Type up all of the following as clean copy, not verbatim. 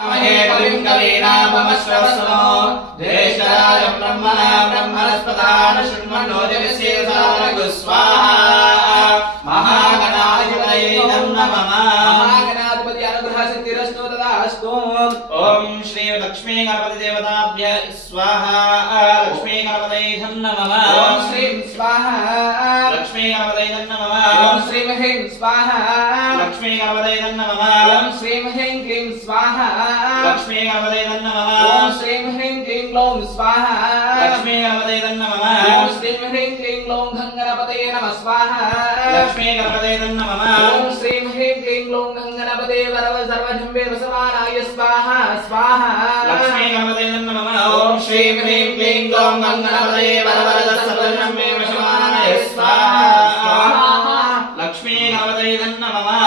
कविं कवीनामश्रवस्वनो ज्येष्ठराजं ब्रह्मणा ब्रह्मणस्पदान शृण्वन्नोतिभिः स्वाहा महागणाधिपतये नमः। महागणाधिपति अनुग्रह सिद्धिरस्तु तदास्तु। ओम श्री लक्ष्मी गणपति देवताभ्य स्वाहा। लक्ष्मी गणपतये नमः। ओम श्रीं स्वाहा। लक्ष्मी गणपतये नमः। ओम श्रीं ह्रीं स्वाहा। लक्ष्मी गणपतये नमः। ओम श्रीं ह्रीं क्लीं स्वाहा। लक्ष्मी गणपतये नमः। ओम श्रीं ह्रीं क्लीं ग्लौं स्वाहा। लक्ष्मी गणपतये नमः। ओम श्रीं ह्रीं क्लीं ग्लौं गणपतये नमः स्वाहा। लक्ष्मी गणपतये नमः। ओम श्रीं ह्रीं क्लीं ग्लौं गणपतये वरव सर्वजम्बे वसवानाय स्वाहा स्वाहा। लक्ष्मी गणपतये नमः। ओम श्रीं ह्रीं क्लीं ग्लौं गणपतये वरव सर्वजम्बे वसवानाय स्वाहा स्वाहा। लक्ष्मी गणपतये नमः।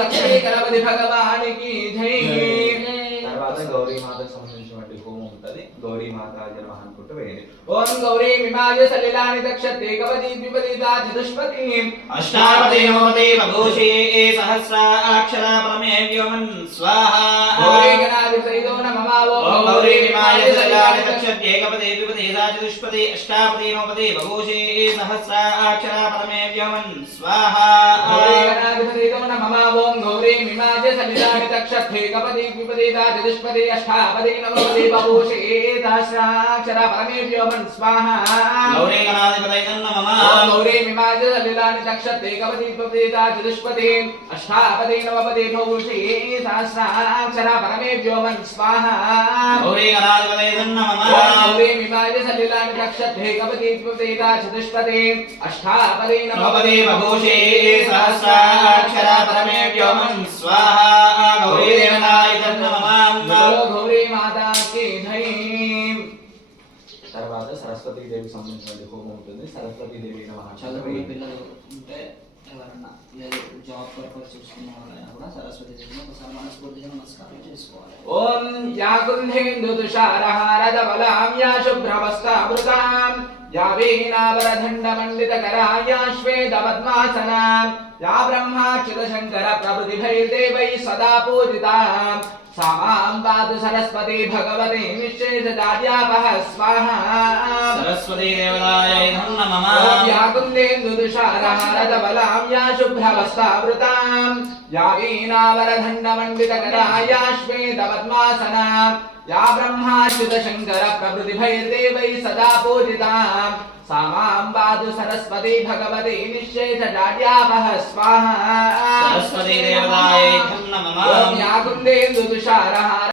लक्ष्मी गणपति भगवान की जय। गौरी माता संबंधिంచినటువంటి హోమం ఉంటది। గౌరీ మాత జనమః అనుకుంటూ వేయండి। ఓం గౌరీ మిమాయ సలిలాని దక్షతే కవతి ద్విపదితా చతుష్పతి అష్టాపతి నవపతి బభూషి సహస్రాక్షర పరమే వ్యోమన్ స్వాహా। గౌరీ గణాధిపతయో నమః। ఓం గౌరీ మిమాయ సలిలాని దక్షతే కవతి ద్విపదితా చతుష్పతి అష్టాపతి నవపతి బభూషి సహస్రాక్షర పరమే వ్యోమన్ స్వాహా। గౌరీ గణాధిపతయో నమః। ఓం గౌరీ మిమాయ సలిలాని దక్షతే కవతి ద్విపదితా చతుష్పతి अष्टापदी नवपदी बभूषि सहस्राक्षर परमेभ्यो मन स्वाहा। गौरी गणाधिपतये नमः। ओम गौरी मिमाय सलिलानि दक्षते कवति द्विपदिता चतुष्पदी अष्टापदी नवपदी बभूषि सहस्राक्षर परमेभ्यो मन स्वाहा। गौरी गणाधिपतये नमः। ओम गौरी मिमाय सलिलानि दक्षते कवति द्विपदिता चतुष्पदी अष्टापदी नवपदी बभूषि सहस्राक्षर परमेभ्यो मन स्वाहा। गौरी देवताय नमः। गौरी माता की जय। తర్వాత సరస్వతీ దేవికి సంబంధించిన హోమం ఉంటుంది। సరస్వతీ దేవి నమః। చదువు పిల్లలు ఉంటే ఎవరన్నా లేదు జాబ్ పర్పస్ చూసుకున్న వాళ్ళైనా కూడా సరస్వతీ దేవిని ఒకసారి మనస్ఫూర్తిగా నమస్కారం చేసుకోవాలి। ఓం యా కుంధేందు తుషారహారద బలాం యా శుభ్రవస్తామృతాం యా వీణావరదండ మండితకరా యా శ్వేత పద్మాసనాం యా బ్రహ్మాచ్యుత శంకర ప్రభుతిభైర్దేవై సదా పూజితాం सामां पातु सरस्वती भगवती निश्चेषजाड्यापः स्वाहा। सरस्वती देवतायै नमः। या कुन्देन्दुतुषारहारधवलां या शुभ्रवस्त्रावृतां या वीणावरदण्डमण्डितकरा या श्वेतपद्मासनां या ब्रह्माच्युत शंकर प्रभृतिभैर्देवैः सदा पूजितां सामां पातु सरस्वती भगवती निश्चेषजाड्यापः स्वाहा। सरस्वती देवतायै नमः। या कुन्देन्दुतुषारहार